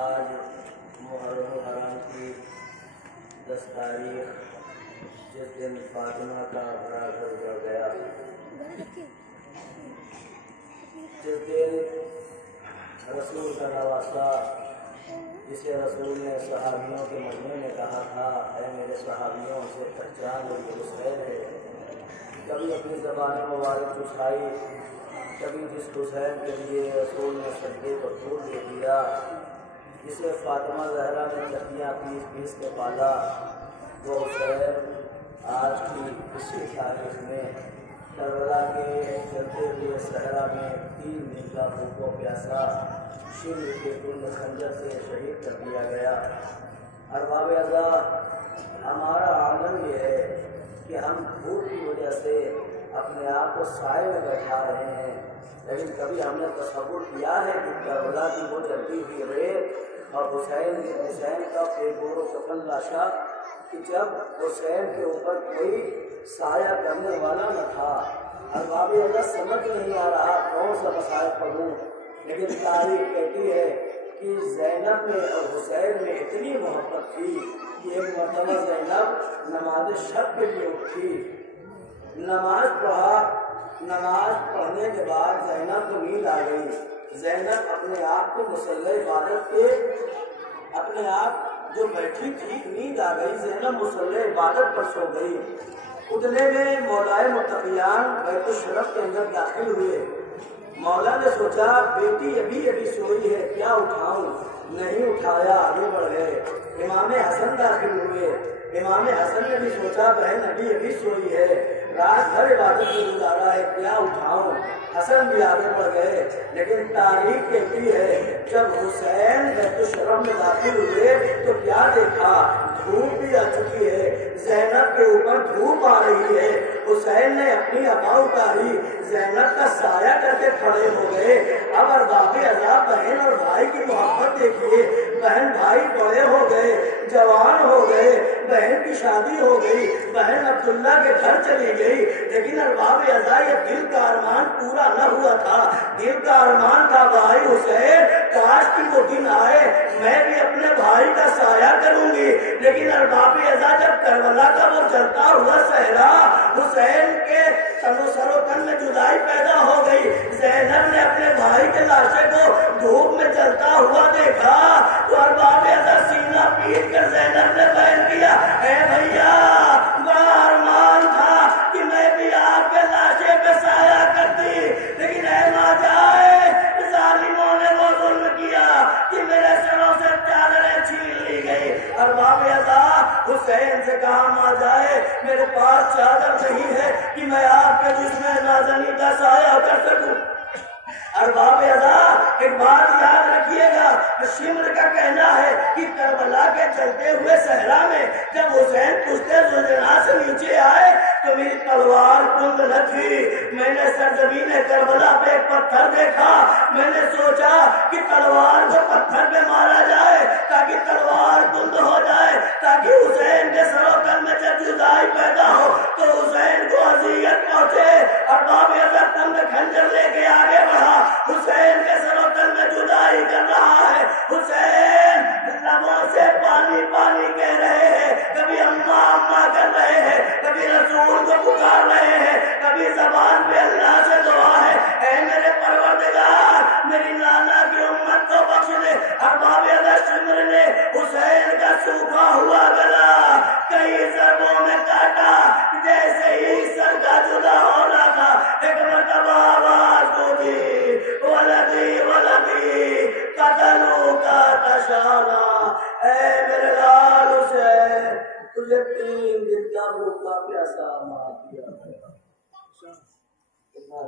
आज मुहर्रम हराम की 10 तारीख, जिस दिन फातिमा का अपना घर उजड़ गया, जिस दिन रसूल का नवासा, जिसे रसूल ने सहाबियों के मजमे में कहा था, ऐ मेरे सहाबियों से पहचान लो ये हुसैन है। कभी अपनी ज़बान मुबारक उठाई, कभी जिस हुसैन के लिए रसूल ने सजदे को छोड़ दे दिया, जिसे फातिमा ज़हरा ने तकियाँ पीस पीस के पाला, वो हुसैन आज की इसी तारीख में करबला के चलते हुए सहरा में 3 दिन का भूखो प्यासा शिर के कुल खंजर से शहीद कर दिया गया। अरबाब अज़ा, हमारा आलम यह है कि हम भूख की वजह से अपने आप को साए में बैठा रहे हैं, लेकिन कभी हमने तसव्वुर किया है कि करबला की वो जलती हुई रेत और हुसैन का बेगोरो कफन लाशा, कि जब हुसैन के ऊपर कोई साया करने वाला न था। अरबाब अज़ा, समझ नहीं आ रहा कौन सा मसाया पढ़ूं, लेकिन तारीख कहती है कि ज़ैनब में और हुसैन में इतनी मोहब्बत थी कि एक मरतबा ज़ैनब नमाज शब के लिए उठी, नमाज पढ़ा, नमाज पढ़ने के बाद ज़ैनब को नींद आ गई। ज़ैनब अपने आप को मुसल्ले इबादत के अपने आप जो बैठी थी, नींद आ गई, ज़ैनब मुसल्ले इबादत पर सो गई। उठने में मौलाए मुत्तक़ियान बैतुल शरफ के अंदर दाखिल हुए। मौला ने सोचा बेटी अभी अभी सोई है, क्या उठाऊं? नहीं उठाया, आगे बढ़ गए। इमाम हसन दाखिल हुए। इमाम हसन ने भी सोचा बहन अभी अभी सोई है, रात भर इबादत में गुजारा है, क्या उठाऊं? हसन भी आगे बढ़ गए। लेकिन तारीख कहती है जब हुसैन बैतुल शरफ में दाखिल हुए तो क्या देखा? धूप भी आ चुकी है, ज़ैनब के ऊपर धूप आ रही है। हुसैन ने अपनी अबा उतारी, ज़ैनब का साया करके खड़े हो गए। अब अरबाब अज़ा, बहन और भाई की मोहब्बत देखिए। बहन भाई बड़े हो गए, जवान हो गए, बहन की शादी हो गई, बहन अब्दुल्ला के घर चली गई। लेकिन अरबाब अज़ा, ये दिल का अरमान पूरा न हुआ था। दिल का अरमान था भाई हुसैन, काश की वो दिन आए, मैं भी अपने भाई का साया करूंगी। लेकिन अरबाब अज़ा, जब करबला का वो जलता हुआ सहरा, हुसैन के सरोतन में जुदाई पैदा हो गई। ज़ैनब ने अपने भाई के लाशे को धूप में जलता हुआ देखा तो अरबाब अज़ा सीना पीट कर ज़ैनब ने बयान किया, ऐ भैया, बड़ा अरमान था कि मैं भी आपके लाशे पे साया करती, लेकिन ऐ ना जाए, जालिमों ने वो जुल्म किया कि मेरे सरों से चादरें छीन ली गई। अरबाब अज़ा, हुसैन से कहा ना जाए, मेरे पास चादर नहीं है कि मैं आपके जिस्म नाज़नी का साया कर सकूं। अरबाब अज़ा, एक बात याद रखिएगा, शिमर का कहना है कि करबला के चलते हुए सहरा में जब हुसैन पुश्ते ज़ुलजना से नीचे आए तो मेरी तलवार कुंद न थी। मैंने सरजमीन करबला पे एक पत्थर देखा, मैंने सोचा कि तलवार को पत्थर पे मारा जाए ताकि तलवार कुंद हो जाए, ताकि हुसैन के सरोतन में जब जुदाई पैदा हो तो हुसैन को अज़ियत पहुंचे। अरबाब अज़ा कुंद खंजर लेके आगे बढ़ा, हुसैन के सरोतन में जुदाई कर रहा है। हुसैन लबों से पानी पानी कह रहे हैं, कभी अम्मा अम्मा कर रहे हैं, कभी रसूल को पुकार रहे हैं, कभी ज़बान पे अल्लाह से दुआ है, ऐ मेरे परवरदिगार, मेरी नाना की उम्मत को बख्श दे। अरबाब अज़ा शिमर ने हुसैन का सूखा हुआ गला कई ज़रबों में काटा, जैसे ही सर का जुदा हो रहा था, एक मरतबा आवाज होगी, वलदी वलदी कतलू का तशाना, ऐ मेरे लाल हुसैन, तुझे 3 दिन का भूखा प्यासा मार दिया गया। कितना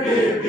Karibala,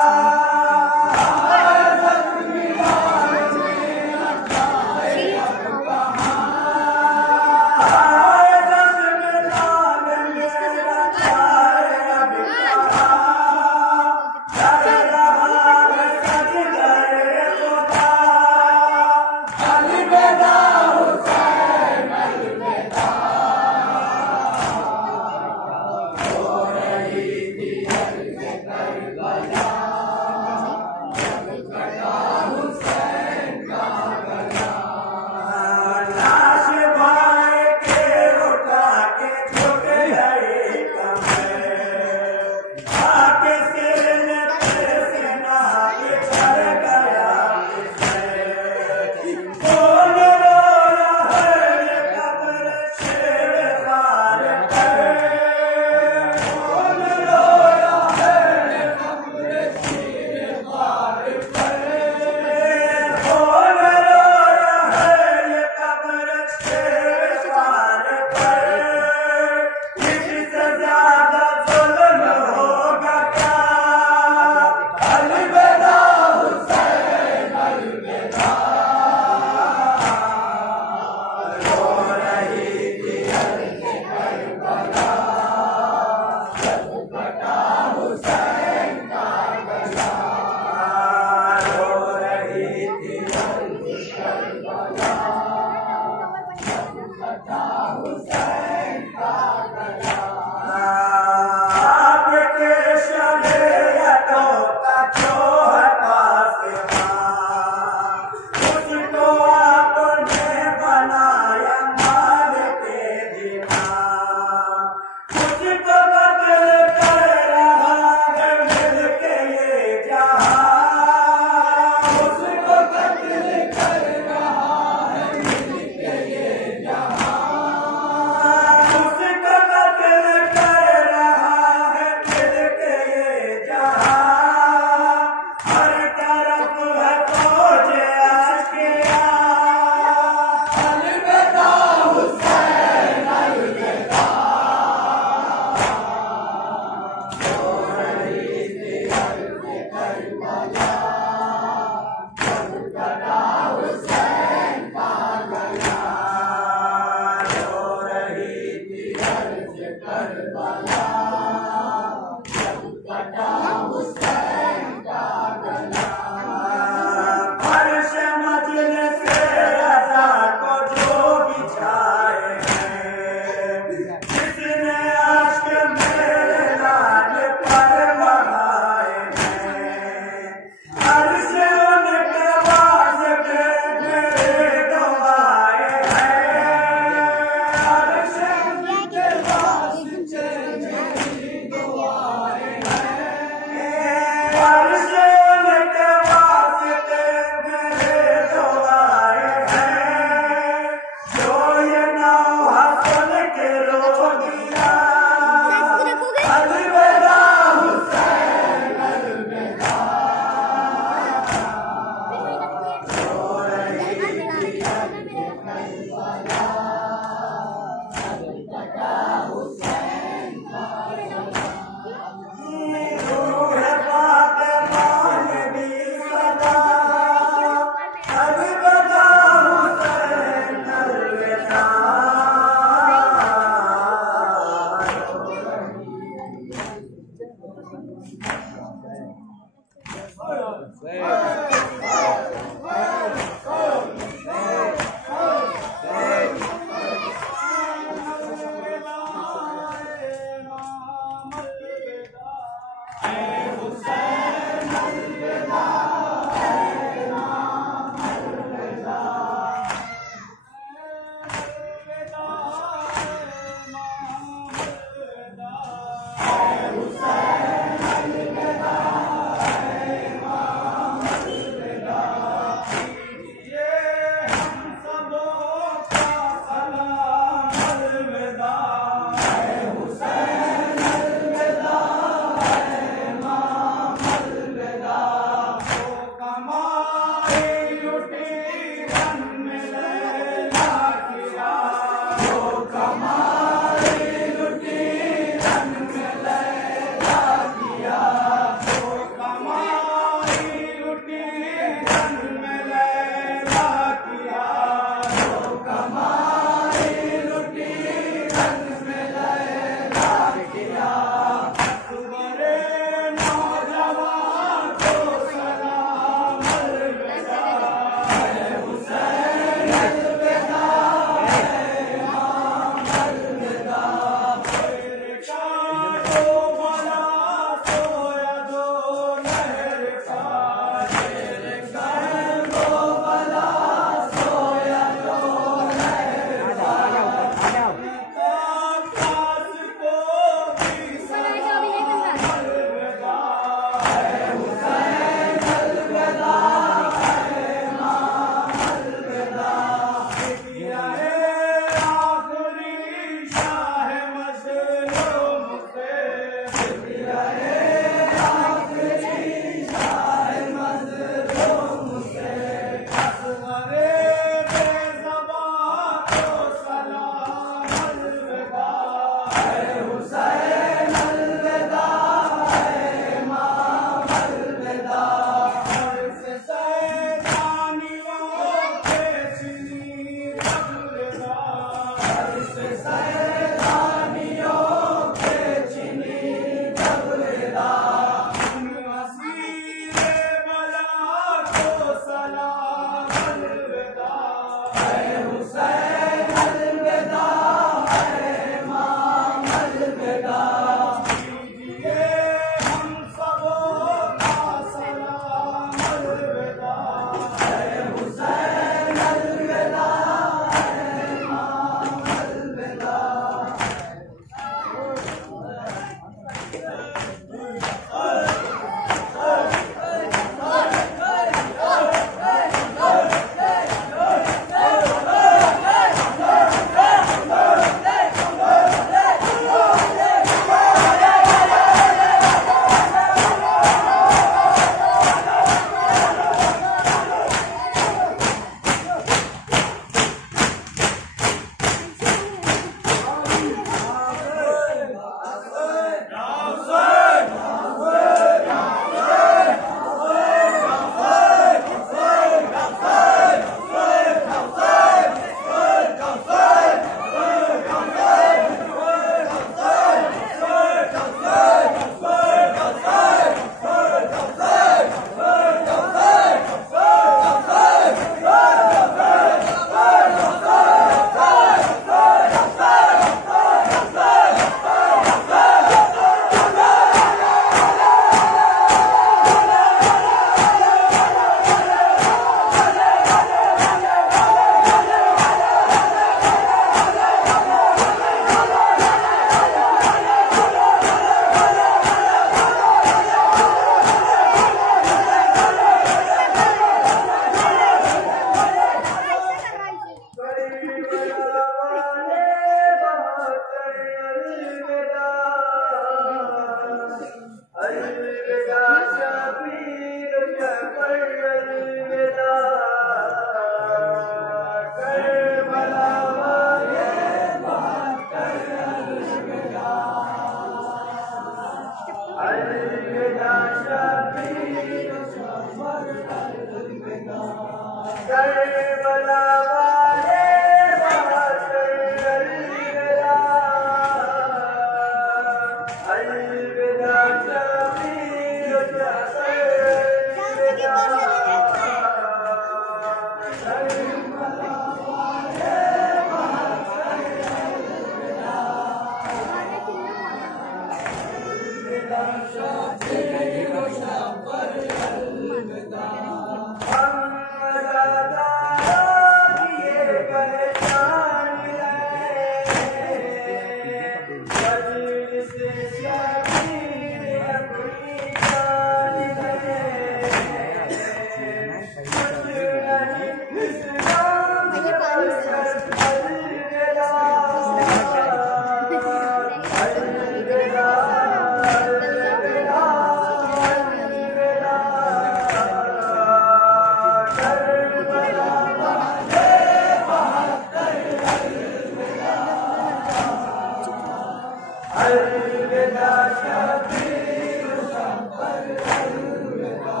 अलविदा शबीर शब्बर अलविदा।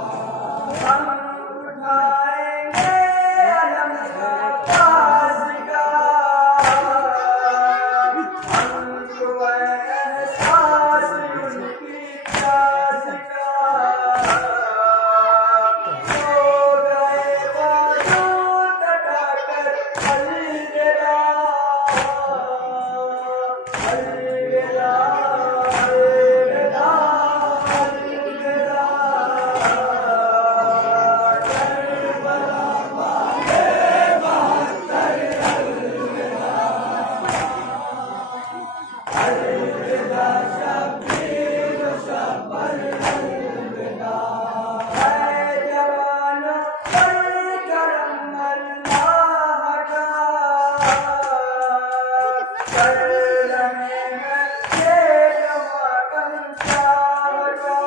हम उठाएंगे अलम का ताज़िगा, हमको एहसास उनकी प्याज़िगा। हो गए बाजू कटाकर अलविदा, अलविदा, अलविदा, अलविदा। करबला वाले बहत्तर अलविदा, अलविदा शबीर शब्बर अलविदा। है जवानों पर करम अल्लाह का, कर रहे हैं ये मातम शाह का।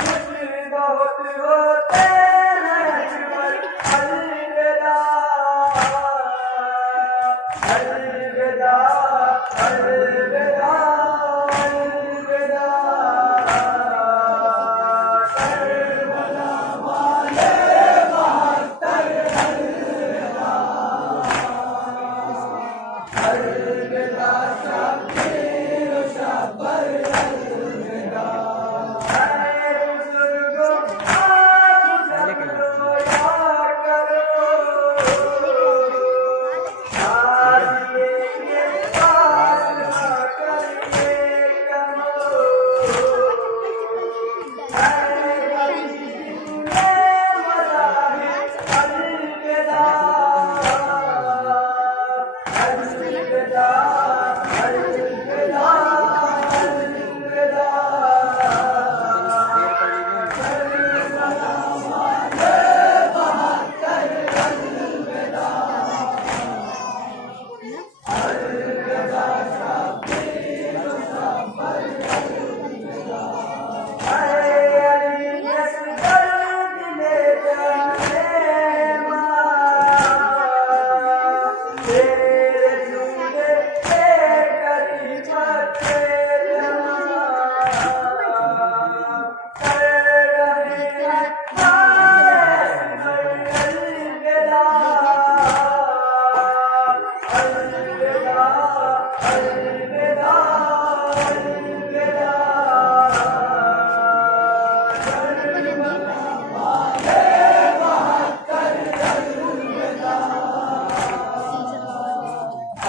कुछ बहुत होते हैं अजमल अलविदा, अलविदा, अलविदा, अलविदा। करबला वाले बहत्तर अलविदा, अलविदा शबीर शब्बर अलविदा। है बुजुर्गों आप जब लो याद करो, शादी के पास आकर ये कहो। है गरीब में मज़ाहिर अलविदा, अलविदा, अलविदा, अलविदा। करबला वाले बहत्तर अलविदा, अलविदा शबीर शब्बर अलविदा। है अली असगर दिले जाने मां, तेरे झूले पे करीमत जमां। कर रहे हैं अलविदा, अलविदा, अलविदा, अलविदा। करबला वाले बहत्तर अलविदा,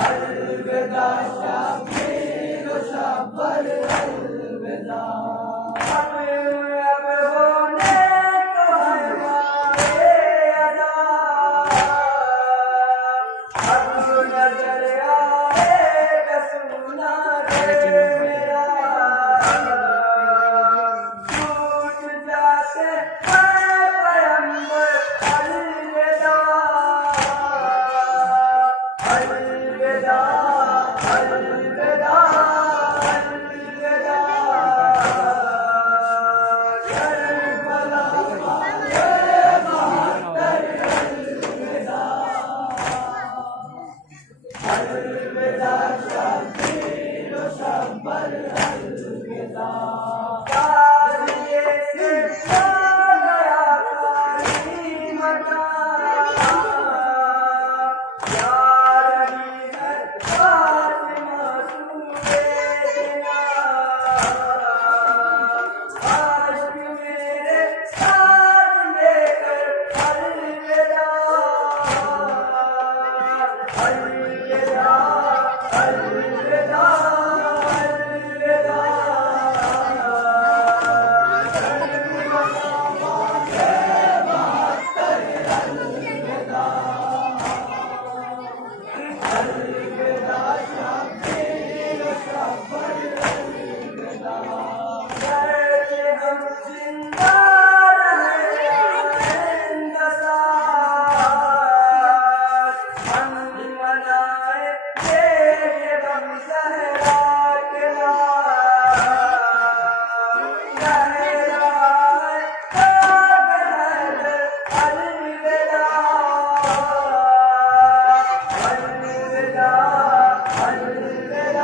अलविदा शबीर शब्बर अलविदा। अब होने तो है हमारे अदा, अब नजर आएगा सुना रे मेरा। टूट जाते हैं पैगंबर अलविदा, अलविदा, अलविदा, अलविदा। करबला वाले बहत्तर अलविदा, अलविदा शबीर शब्बर अलविदा। ताज़िए से छा गया खाली मकान, यार अली है फातिमा सूरे दिना। आशिक मेरे साथ लेकर अलविदा, अलविदा, अलविदा, अलविदा। अलविदा, अलविदा।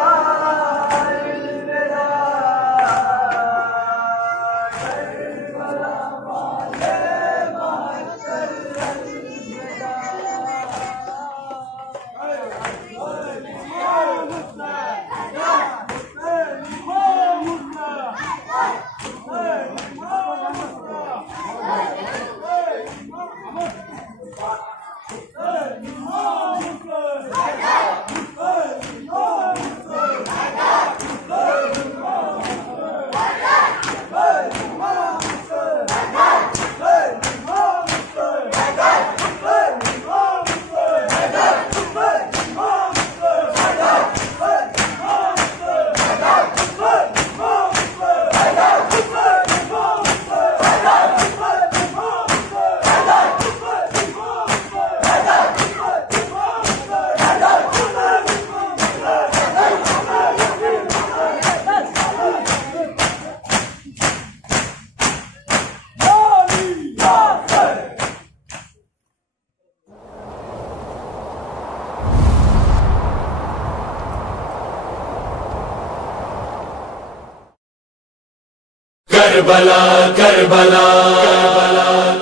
Karbala Karbala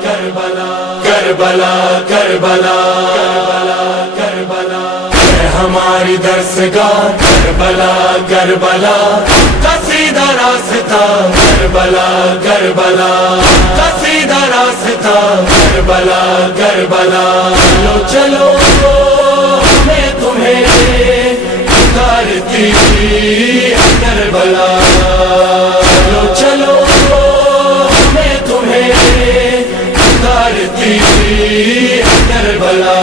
Karbala Karbala Karbala Karbala है हमारी दरसगाह करबला करबला का सीधा रास्ता करबला करबला का सीधा रास्ता करबला करबला चलो चलो मैं तुम्हें पुकारती करबला चलो चलो मैं तुम्हें पुकारती करबला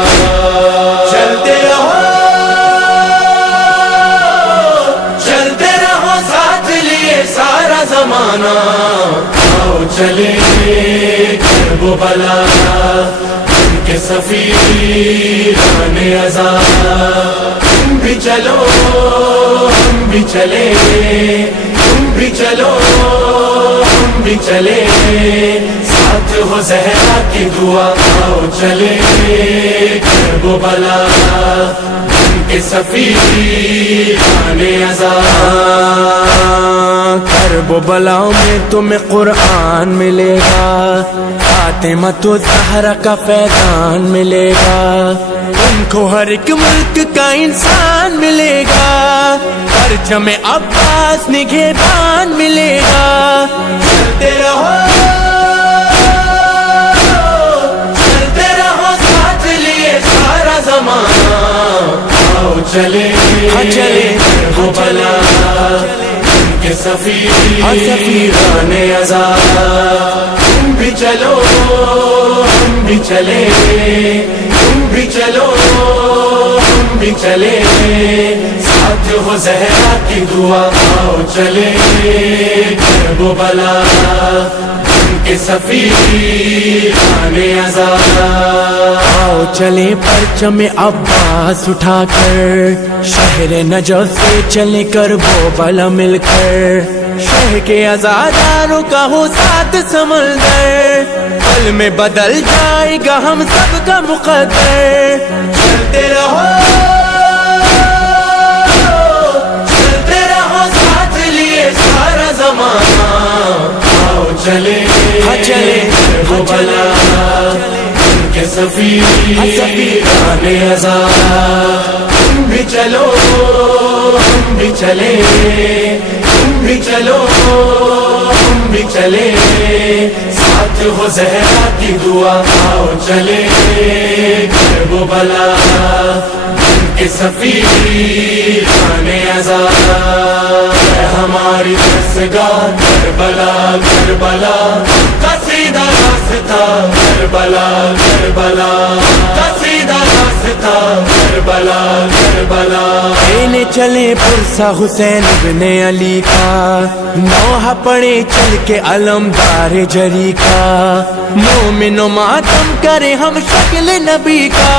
चलते रहो साथ लिए सारा जमाना आओ चले करबला उनके सफीराने अज़ा तुम भी चलो हम भी चले तुम भी चलो हम भी चले साथ हो ज़हरा की दुआ आओ चले करबला उनके सफीराने अज़ा करबला में तुम्हें कुरान मिलेगा, फातिमा तो ज़हरा का फैज़ान मिलेगा, उनको हर एक मुल्क का इंसान मिलेगा, परचम अब्बास निगहबान मिलेगा। चलते रहो साथ लिए सारा ज़माना आओ चले चले करबला के सफीराने अज़ा तुम भी चलो हम भी चले तुम भी चलो हम भी चले साथ हो ज़हरा की दुआ आओ चले करबला के सफीराने अज़ा आओ चले परचम अब्बास उठाकर शहर नजफ से चले करबला मिलकर शहर के आज़ादारों का हो साथ समंदर पल में बदल जाएगा हम सबका मुक़द्दर। चलते रहो साथ लिए सारा ज़माना आओ चले चले करबला उनके सफीराने अज़ा तुम भी चलो हम भी चले तुम भी चलो हम भी चले साथ हो ज़हरा की दुआ आओ चले करबला उनके सफीराने अज़ा हमारी दरसगाह करबला करबला का सीधा रास्ता करबला करबला का सीधा रास्ता करबला करबला लेने चले पुरसा हुसैन इब्ने अली का नौहा पड़े चल के अलमदार जरी का मोमिनो मातम करे हम शक्ल नबी का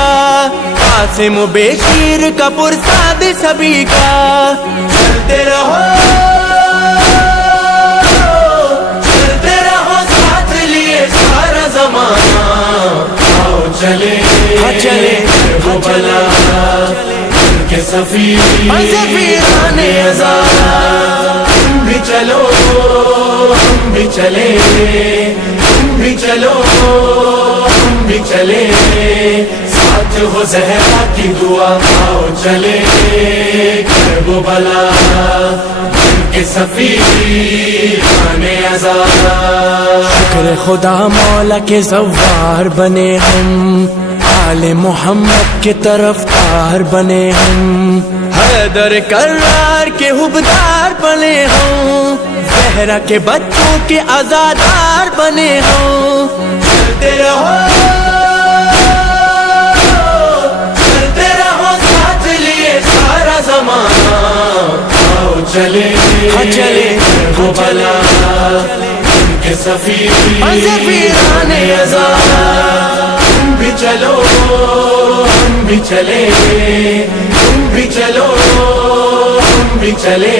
कासिम बेशीर का पुरसाद सभी का। चलते रहो साथ लिए सारा ज़माना आओ चले चले करबला उनके सफीराने अज़ा तुम भी चलो हम भी चले तुम भी चलो हम भी चले साथ हो ज़हरा की दुआ आओ चले करबला उनके सफीराने अज़ा शुक्र खुदा मौला के ज़व्वार बने हम आले मोहम्मद के तरफदार बने हम हैदर करार के हुबदार बने हम ज़हरा के बच्चों के आज़ादार बने हम। चलते रहो साथ लिए सारा ज़माना आओ चले चले करबला उनके सफीराने अज़ा तुम भी चलो हम भी चले तुम भी चलो हम भी चले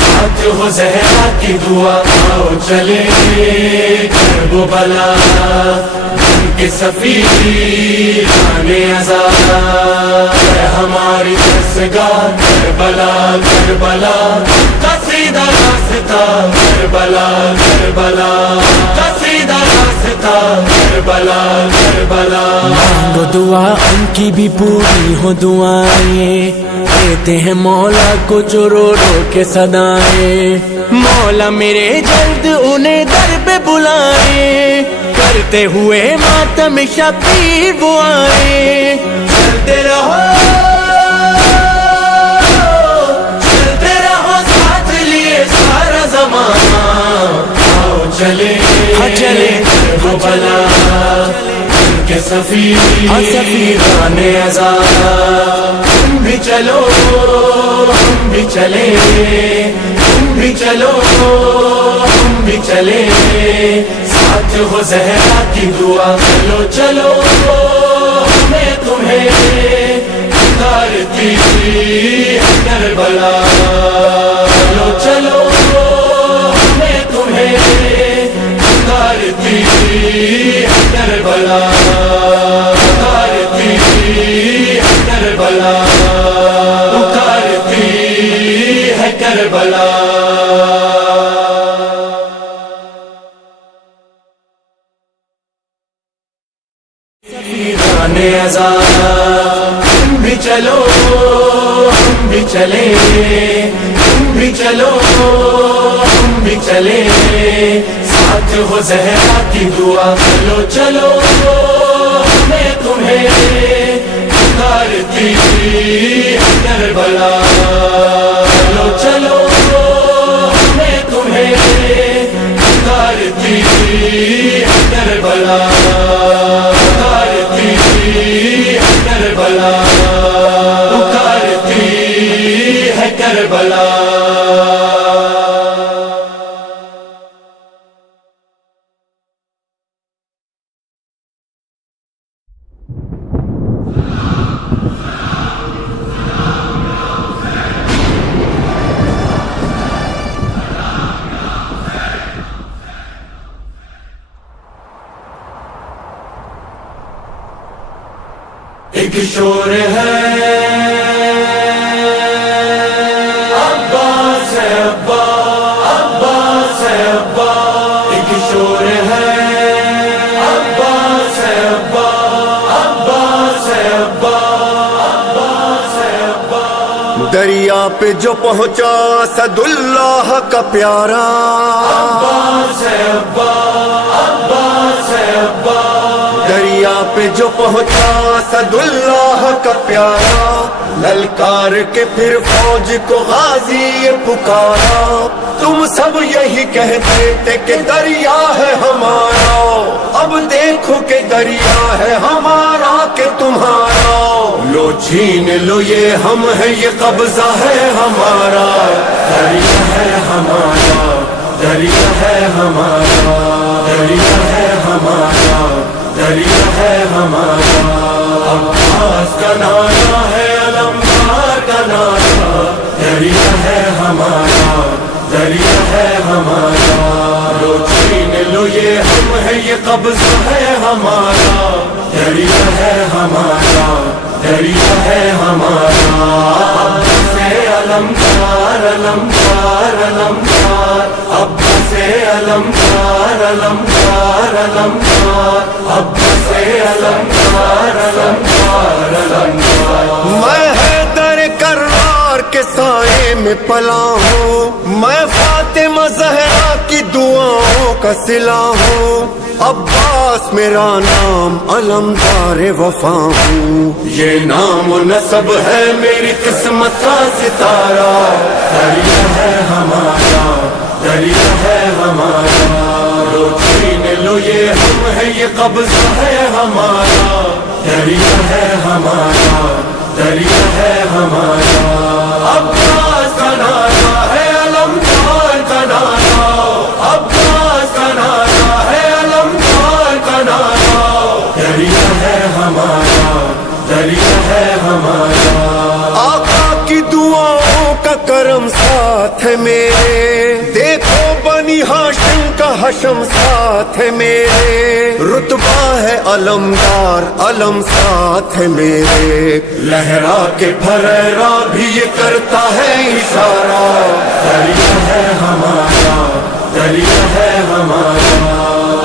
साथ हो ज़हरा की दुआ आओ चले करबला उनके सफीराने अज़ा हमारी दरसगाह करबला करबला का सीधा रास्ता करबला करबला, उनका सीधा रास्ता करबला करबला। मांगो दुआ उनकी भी पूरी हो दुआएं, देते हैं मौला को जो रो रो के सदाएं। मौला मेरे जल्द उन्हें दर पे बुलाए, करते हुए मातम शबीर वो आए। चलते रहो साथ लिए सारा जमाना, आओ चले हाँ चले वो बला के सफीराने आज़ाद। तुम भी चलो हम भी चले, तुम भी चलो हम भी चले, साथ हो ज़हरा की दुआ। चलो चलो मैं तुम्हें उतारती है करबला, चलो चलो मैं तुम्हें उतारती है करबला, उतारती है करबला, उतारती है करबला। सफीराने आज़ाद। तुम भी चलो हम भी चले, तुम भी चलो हम भी चले, साथ हो ज़हरा की दुआ। चलो चलो मैं तुम्हें उतारती है करबला, चलो चलो मैं तुम्हें उतारती है करबला, उतारती है करबला, उतारती है करबला। एक शोर है अब्बास है अब्बा, अब्बास है अब्बा। एक शोर है अब्बास है अब्बा, अब्बास है अब्बा, अब्बास है अब्बा। दरिया पे जो पहुंचा सदुल्लाह का प्यारा, अब्बास है अब्बा, अब्बास है अब्बा। दरिया पे जो पहुंचा सदुल्लाह का प्यारा, ललकार के फिर फौज को गाजी ये पुकारा। तुम सब यही कहते थे कि दरिया है हमारा, अब देखो कि दरिया है हमारा कि तुम्हारा। लो छीन लो ये हम है, ये कब्जा है हमारा। दरिया है हमारा, दरिया है हमारा, दरिया है हमारा, दरिया है हमारा। अब्बास का नारा है अलमदार का नारा, दरिया है हमारा, दरिया है हमारा। लो छीन लो ये हम है, ये कब्जा है हमारा। दरिया है हमारा, दरिया है हमारा। अब्बास से अलमदार अलमदार अलमदार, अब्बास से अलमदार अलमदार अलमदार, अब्बास से अलमदार अलमदार अलमदार। मैं हैदर करार के साए में पला हूँ, मैं फातिमा ज़हरा की दुआओं का सिला हूँ। अब्बास मेरा नाम अलमदार वफा हूँ, ये नाम नसब है मेरी किस्मत का सितारा। दरिया है हमारा, दरिया है हमारा। लो छीन लो ये हम है, ये कब्जा है हमारा। दरिया है हमारा, दरिया है हमारा। अब्बास का नारा है अलमदार का नारा, अब्बास का नारा है अलमदार का नारा। दरिया है हमारा, दरिया है हमारा। आका की दुआओं का करम साथ है मेरे, देखो बनी हाशिम का हशम साथ है मेरे, रुतबा है अलमदार अलम साथ है मेरे। लहरा के फरेरा भी ये करता है इशारा, दरिया है हमारा, दरिया है हमारा।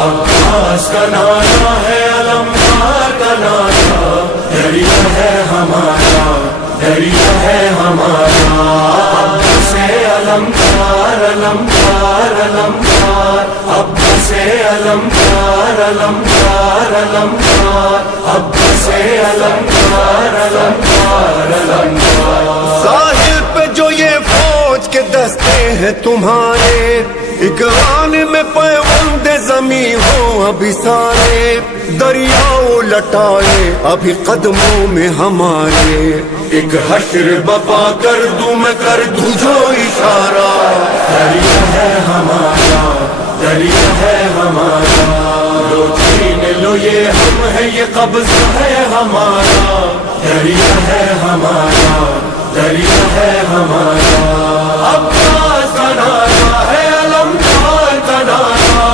अब्बास का नारा है अलमदार का नारा, दरिया है हमारा, दरिया है हमारा। अब्बास से अलमदार अलमदार अलमदार, अब्बास से अलमदार अलमदार अलमदार, अब्बास से अलमदार अलमदार अलमदार। साहिल पे जो ये फौज के दस्ते हैं तुम्हारे, इकरान में पैवंदे जमी हो अभी सारे, दरियाओं लटाए अभी कदमों में हमारे। एक हश्र बपा कर दूं मैं, कर दूं जो इशारा, दरिया है हमारा, दरिया है हमारा। लो छीन लो ये हम है, ये कब्जा है हमारा, दरिया है हमारा, दरिया है हमारा। अब्बास का नारा है अलमदार का नारा,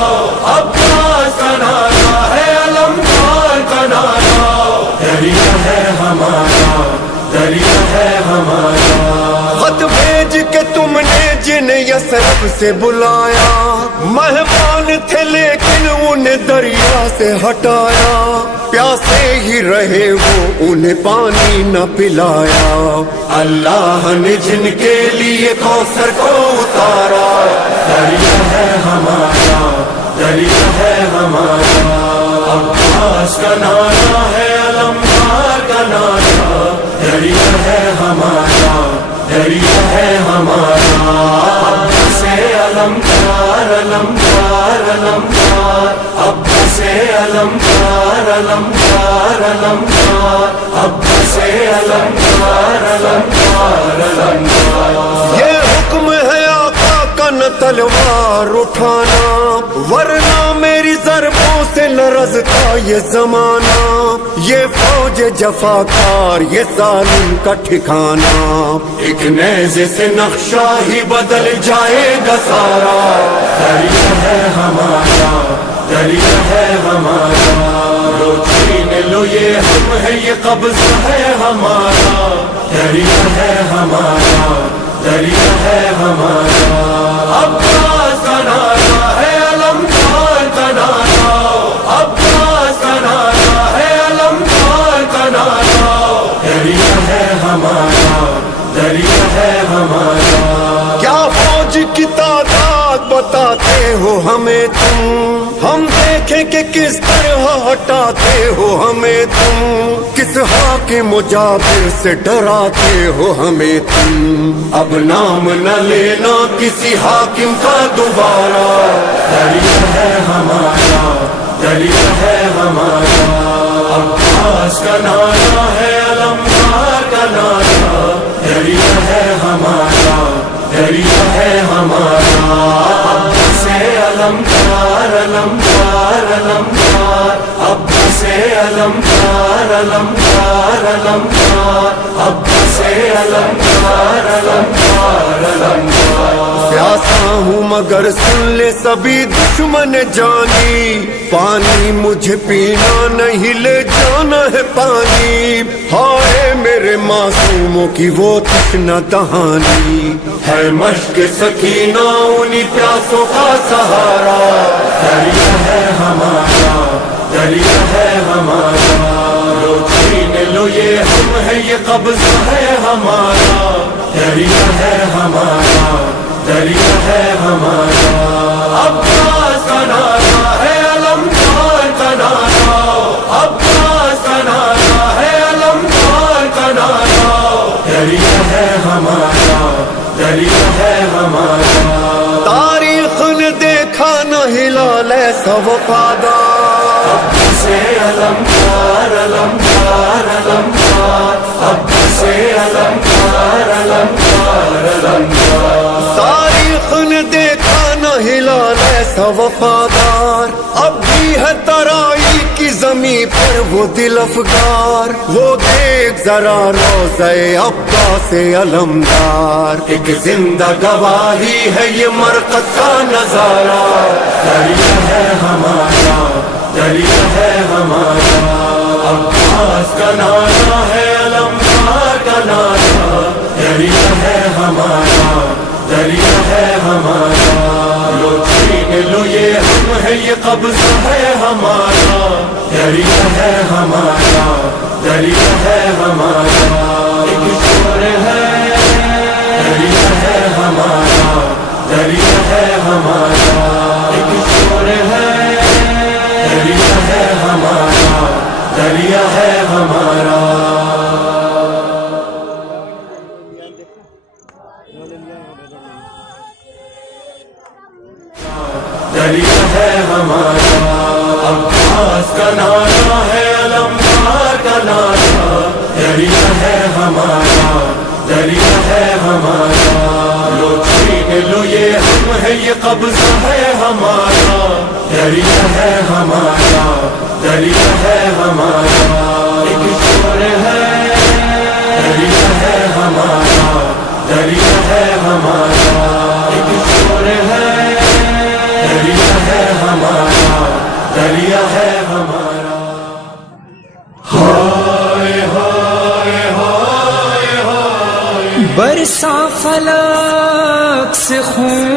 अब्बास का नारा है अलमदार का नारा, दरिया है हमारा, दरिया है हमारा। खत भेज के तुमने जिन्हें यसरब से बुलाया, मेहमान थे लेकिन उन्हें दरिया से हटाया। प्यासे ही रहे वो उन्हें पानी न पिलाया, अल्लाह ने जिनके लिए कौसर को उतारा, दरिया है हमारा, दरिया है हमारा। अब्बास का नारा है अलमदार का नारा, दरिया है हमारा, दरिया है हमारा। अब्बास से अलमदार अलमदार अलमदार, अब्बास से अलमदार अलमदार अलमदार, अब्बास से अलमदार अलमदार अलमदार। ये हुक्म है आका का न तलवार उठाना, वरना मेरी ज़रबों से लरज़ता ये ज़माना। ये फौज जफाकार ये जालिम का ठिकाना, एक नेज़े से नक्शा ही बदल जाएगा सारा, दरिया है हमारा, दरिया है हमारा। लो छीन लो ये हम है, ये कब्जा है हमारा, दरिया है हमारा, दरिया है हमारा। अब्बास का नारा है अलमदार का नारा, अब्बास का नारा है अलमदार का नारा, दरिया है हमारा, दरिया है हमारा। क्या फौज की तादाद बताते हो हमें तुम, हम देखें कि किस तरह हटाते हो हमें तुम, किस हाकिम मुजाबिर से डराते हो हमें तुम। अब नाम न लेना किसी हाकिम का दोबारा, दरिया है हमारा, दरिया है हमारा। अब्बास का नारा है अलमदार का नारा, दरिया है हमारा, दरिया है हमारा। अब्बास से अलमदार अलमदार अलमदार, अब्बास से अलमदार अलमदार अलमदार, अब्बास से अलमदार अलमदार अलमदार। प्यासा हूँ मगर सुन ले सभी दुश्मन जानी, पानी मुझे पीना नहीं ले जाना है पानी। हाय मेरे मासूमों की वो तृष्णा दहानी, है मश्क सकीना उन्हीं प्यासों का सहारा, दरिया है हमारा, दरिया है हमारा। लो छीन लो ये हम है, ये कब्जा है हमारा, दरिया है हमारा, दरिया है हमारा। अब्बास का नारा है अलमदार का नारा, अब्बास का नारा है अलमदार का नारा, दरिया है हमारा, दरिया है हमारा। तारीख ने देखा न हिलाल ऐसा वफादार, अब्बास से अलमदार अलमदार अलमदार, अब्बास से अलमदार अलमदार अलमदार। तारीख ने देखा न हिलाल ऐसा वफादार, अब भी है तराई की जमीन पर वो वो दिल अफगार, वो देख जरा रोज़े अब्बास से अलमदार। एक जिंदा गवाही है ये मरकत का नजारा। दरिया है हमारा, दरिया है हमारा, अब्बास का नारा है, अलमदार का नारा। दरिया है हमारा, दरिया है हमारा, लो छीन लो ये हम है, ये कब्जा है हमारा। दरिया है हमारा, दरिया है हमारा, एक शोर है। दरिया है हमारा, दरिया है हमारा, एक शोर है। दरिया है हमारा, दरिया है हमारा। दरिया है हमारा, अब्बास का नारा है, अलमदार का नारा। दरिया है हमारा, दरिया है हमारा, लो छीन लो ये हम है, ये कब्जा है हमारा। दरिया है हमारा, दरिया है हमारा, एक शोर है। दरिया है हमारा, दरिया है हमारा, एक शोर है। दरिया है हमारा, दरिया है हमारा। हाय हाय हाय हाय, बरसा फलक से खून,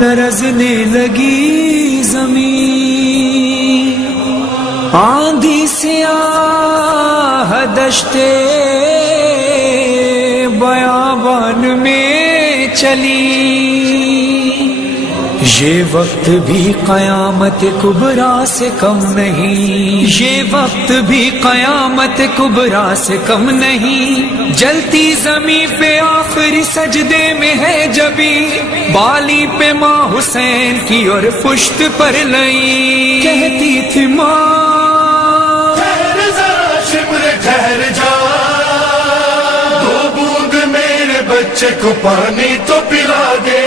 लरजने लगी जमीन, आंधी से आह दश्ते बयाबान में चली। ये वक्त भी कयामत कुबरा से कम नहीं, ये वक्त भी कयामत कुबरा से कम नहीं। जलती जमी पे आखिरी सजदे में है जबी, बाली पे माँ हुसैन की और पुश्त पर लई। कहती थी माँ ठहर जरा शिमर ठहर जा, दो बूंद मेरे बच्चे को पानी तो पिला दे।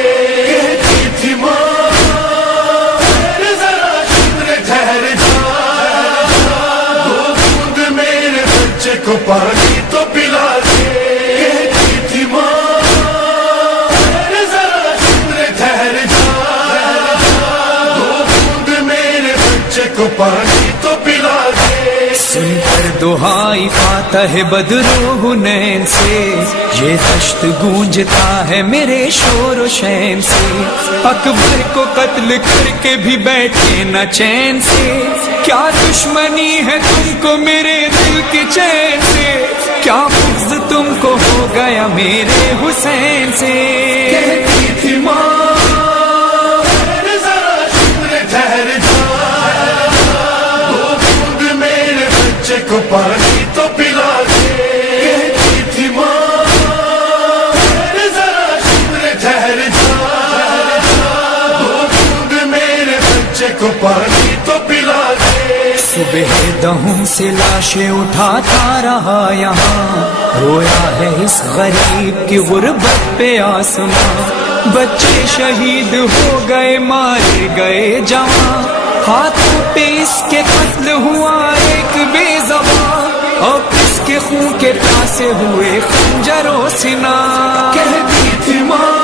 कहती थी माँ ठहर जरा शिमर ठहर जा, दो बूंद मेरे बच्चे को पानी तो पिला दे। कहती थी माँ ठहर जरा शिमर ठहर जा, दो बूंद मेरे बच्चे को पानी तो पिला दे। सुनकर दुहाई फातह बदरो हुनैन से, ये दश्त गूंजता है मेरे शोर शैन से। अकबर को कत्ल करके भी बैठे न चैन से, क्या दुश्मनी है तुमको मेरे दिल के चैन से, क्या बुग़्ज़ तुमको हो गया मेरे हुसैन से। कहती थी माँ जरा शिमर ठहर जा, दो बूंद मेरे बच्चे को पानी तो पिला दे। कहती थी माँ जरा शिमर ठहर जा, दो बूंद मेरे बच्चे को पानी तो पिला दे। सुबह दहम से लाशें उठाता रहा यहाँ, रोया है इस गरीब की गुर्बत पे आसमां। बच्चे शहीद हो गए, मारे गए जवां, हाथों पे इसके कत्ल हुआ एक बेज़बान, और इसके खून के प्यासे हुए खंजरों सिना। कहती थी माँ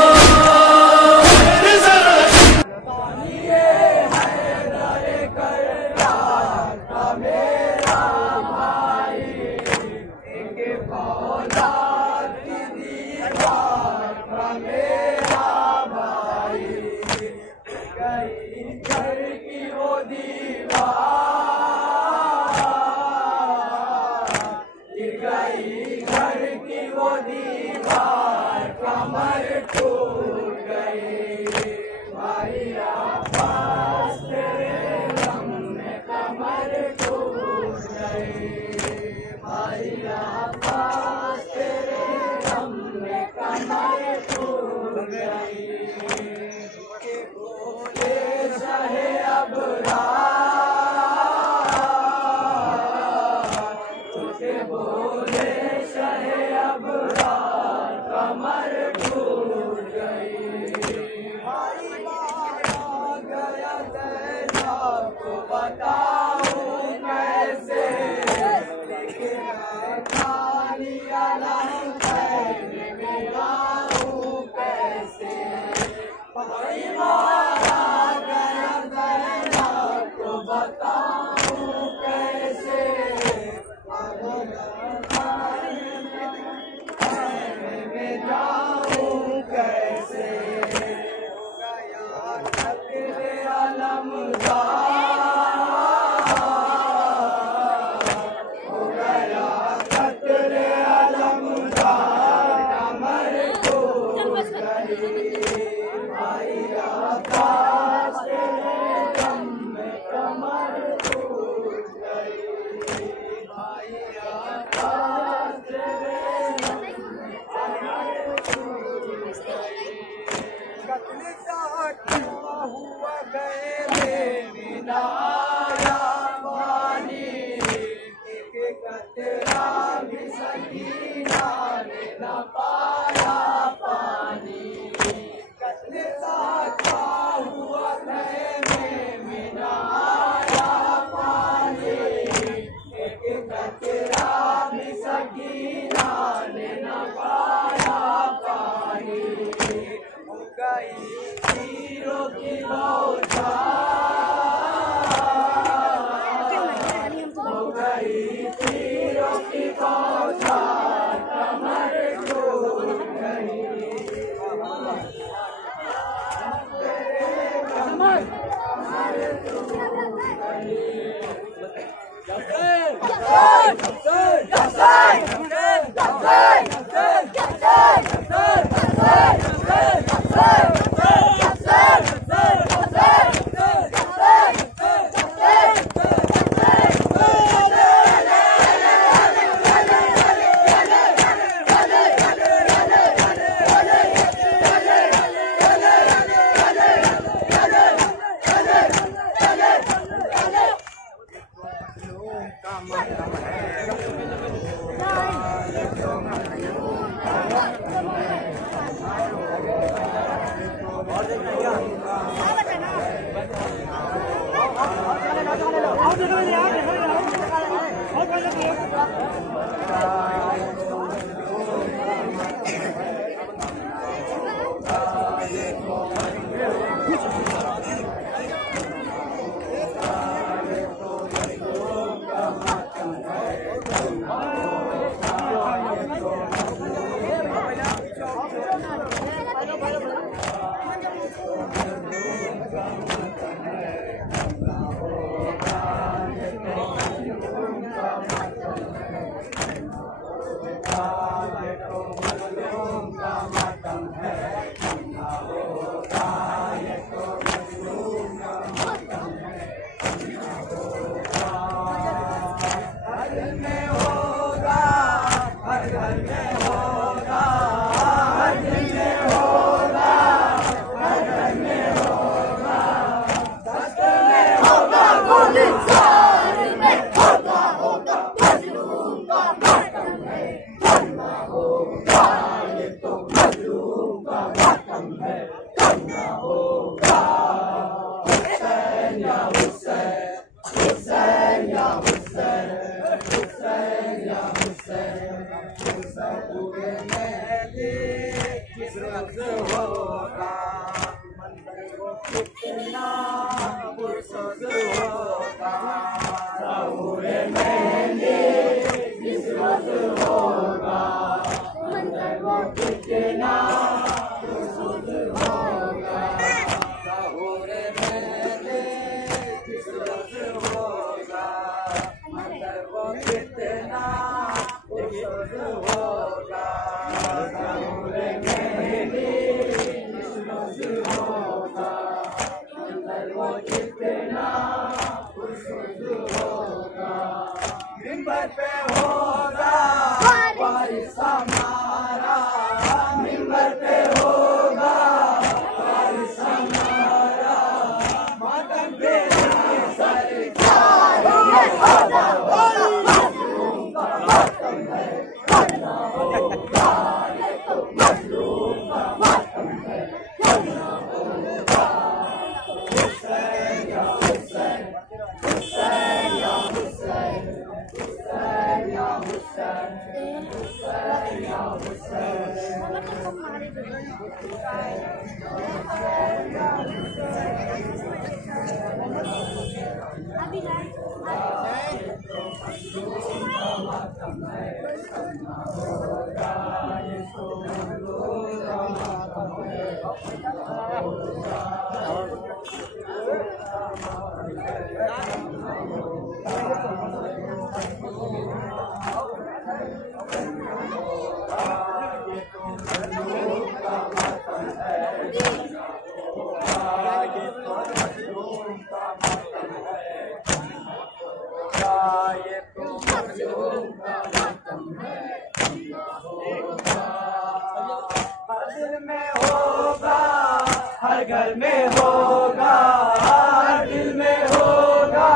हर घर में होगा, हर दिल में होगा,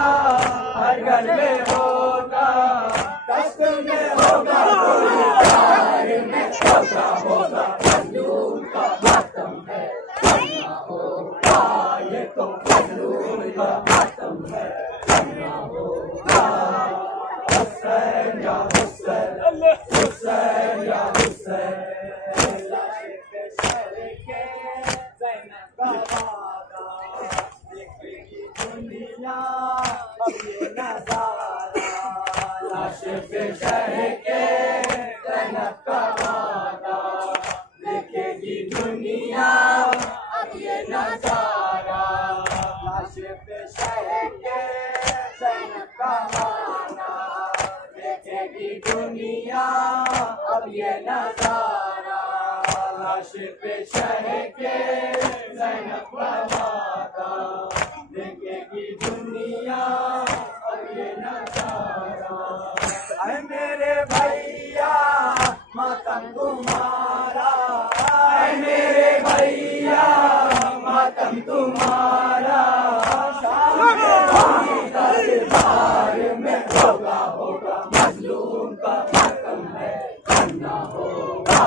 हर घर में होगा, कष्ट में होगा, प्यार में होगा, होगा मजलूम का मातम है, करना होगा, ये तो मजलूम का मातम है, करना होगा। हुसैन या हुसैन, हुसैन या हुसैन, अब ये नजारा लाश पे शह के ज़ैनब का वादा देखेगी दुनिया। अब ये नजारा लाश पे शह के ज़ैनब का वादा देखेगी दुनिया। अब ये नजारा लाश पे शह के ज़ैनब का वादा देखेगी दुनिया। अब ये नजारा ऐ मेरे भैया मातम तुम्हारा, ऐ मेरे भैया मातम तुम्हारा, दरबार में होगा, होगा मजलूम का मातम है, करना होगा,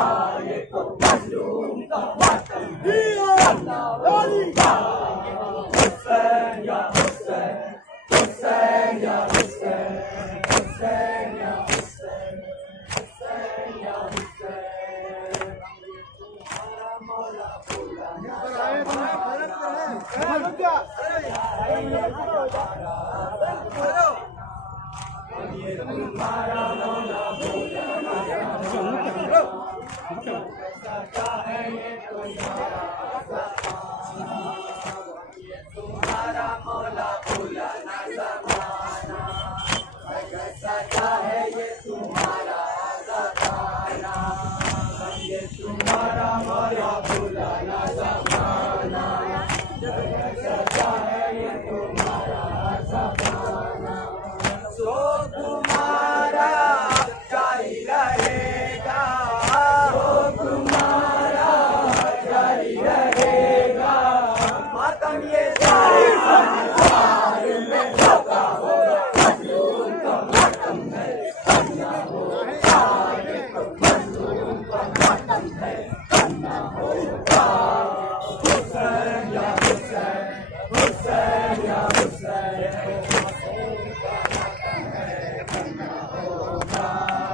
ये तो मजलूम का मातम है, करना होगा। हुसैन या हुसैन, हुसैन या हुसैन, हुसैन या हुसैन, हुसैन या हुसैन, तुम्हारा मौला बुलाना ये तुम्हारा मौला बुलाना सच्चा है, ये तुम्हारा मौला बुलाना ज़माना, अगर सच्चा है ये तुम्हारा ज़माना, ये तुम्हारा मौला बुलाना ज़माना, अगर सच्चा है ये तुम्हारा ज़माना, सो तुम्हारा जारी रहेगा, सो तुम्हारा जारी रहेगा, मातम ये सारे संसार में होगा, होगा मजलूम का मातम है, करना होगा, ये तो मजलूम का मातम है, करना होगा। हुसैन या हुसैन, हुसैन या हुसैन, मजलूम का मातम है, करना होगा,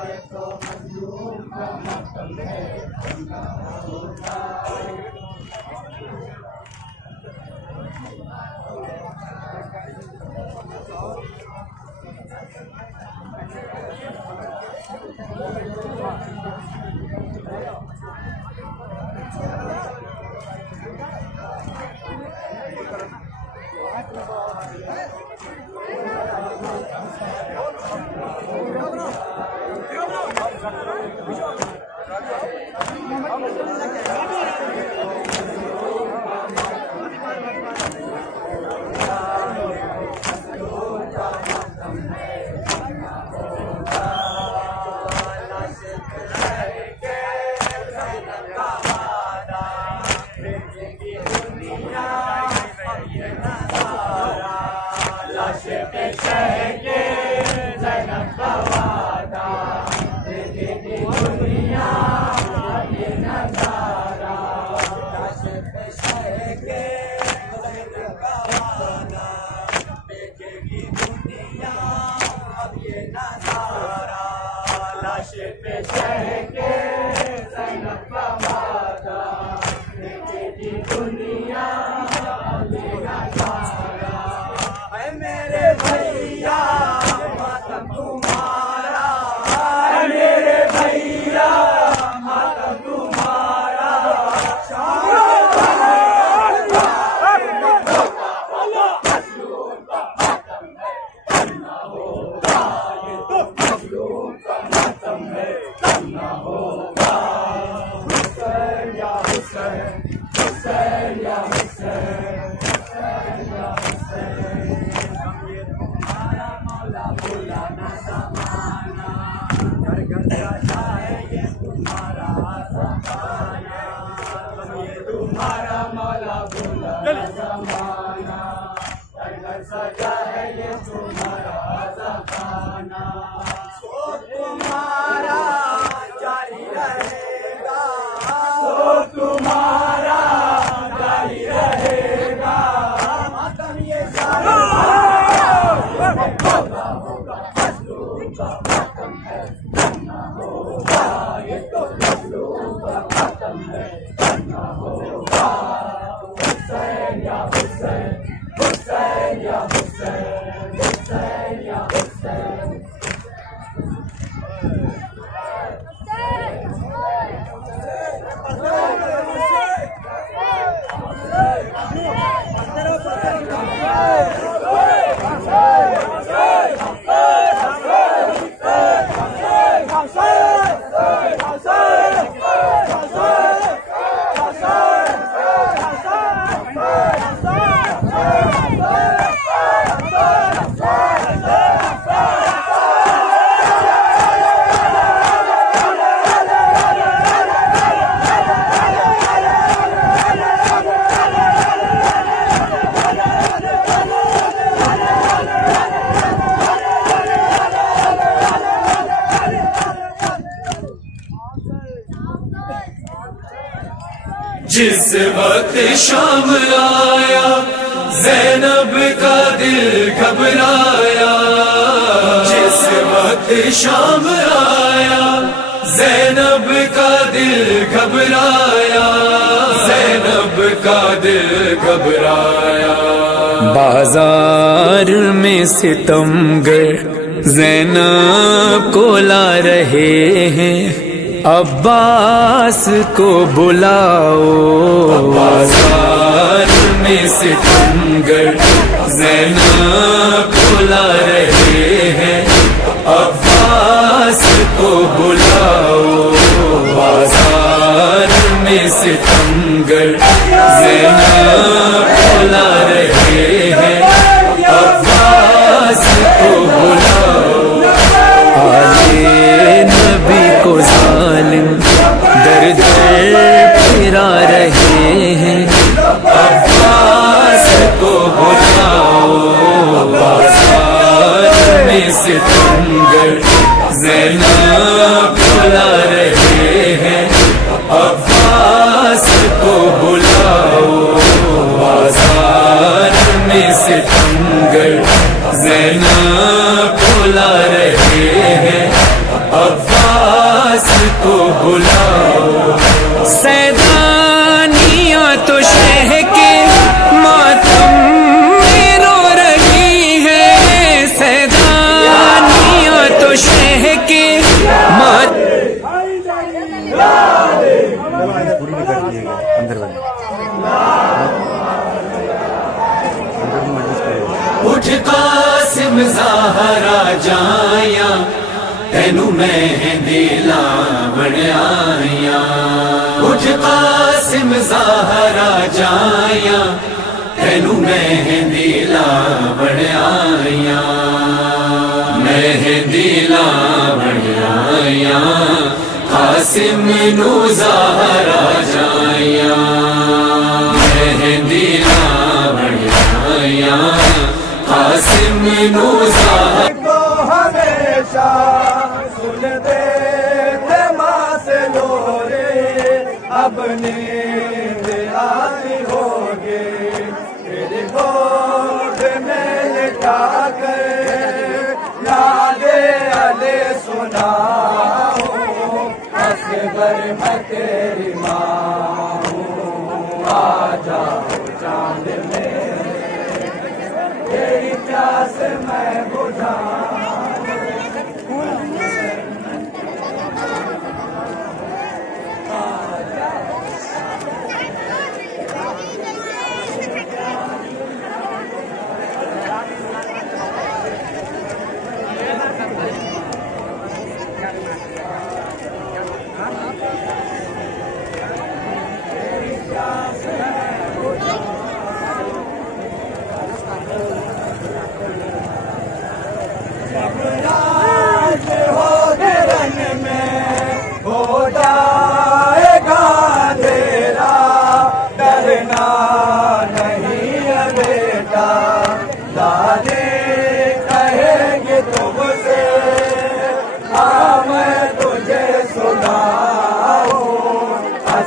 ये तो मजलूम का मातम है, करना होगा। Vamos. जिस वक्त शाम आया ज़ैनब का दिल घबराया, जिस वक्त शाम आया ज़ैनब का दिल घबराया, ज़ैनब का दिल घबराया। बाजार में सितमगर ज़ैनब को ला रहे हैं, अब्बास को बुलाओ। बाजार में सितमगर ज़ैनब को ला रहे हैं, अब्बास को बुलाओ। बाजार में सितमगर ज़ैनब को ला रहे हैं, अब्बास को बुलाओ। आले नबी को जालिम दर दर फिरा रहे हैं, अब्बास को बुलाओ। बाजार में सितमगर ज़ैनब को ला रहे हैं, अब्बास को बुलाओ। बाजार में सितमगर ज़ैनब को ला रहे हैं, अब्बास को बुलाओ। सैदानियाँ तो शह के मातम में रो रही है, सैदानियाँ तो शह के उठ कासिम ज़हरा जाया, तेनू मेहंदी लावण आया। उठ कासिम ज़हरा जाया, तेनू मेहंदी लावण आया। मेहंदी लावण आया, कासिम नू ज़हरा जाया। मेहंदी लावण आया, कासिम नू ज़हरा। हमेशा सुनते थे माँ से लोरे, अब नींद आती होगी तेरी गोद में लिटा कर। यादे अले सुनाओ, असगर मैं तेरी माँ हूँ। आ जाओ चांद में तेरी प्यास मैं बुझा।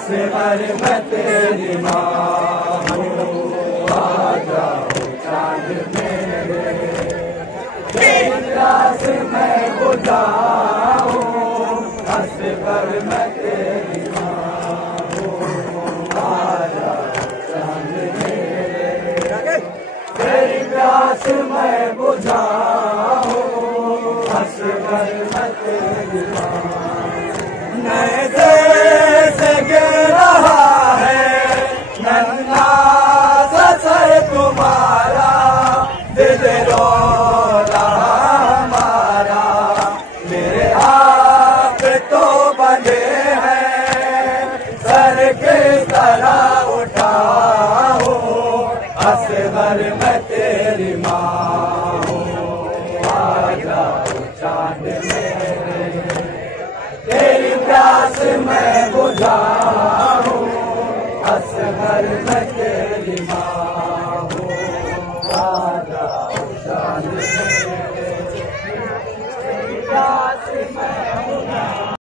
असगर मैं तेरी माँ हूँ, आ जाओ चांद मेरे, तेरी प्यास मैं बुझाऊं, असगर मैं तेरी माँ हूँ, आ जाओ चांद मेरे, तेरी प्यास मैं बुझाऊं, असगर मैं तेरी माँ। नैज़े से गिर रहा है नन्हा सा सर तुम्हारा, दिल रो रहा हमारा, मेरे हाथ तो बंधे हैं, सर के तरह उठाओ, असगर मैं तेरी माँ हूँ, आ जाओ चांद मेरे, तेरी प्यास मैं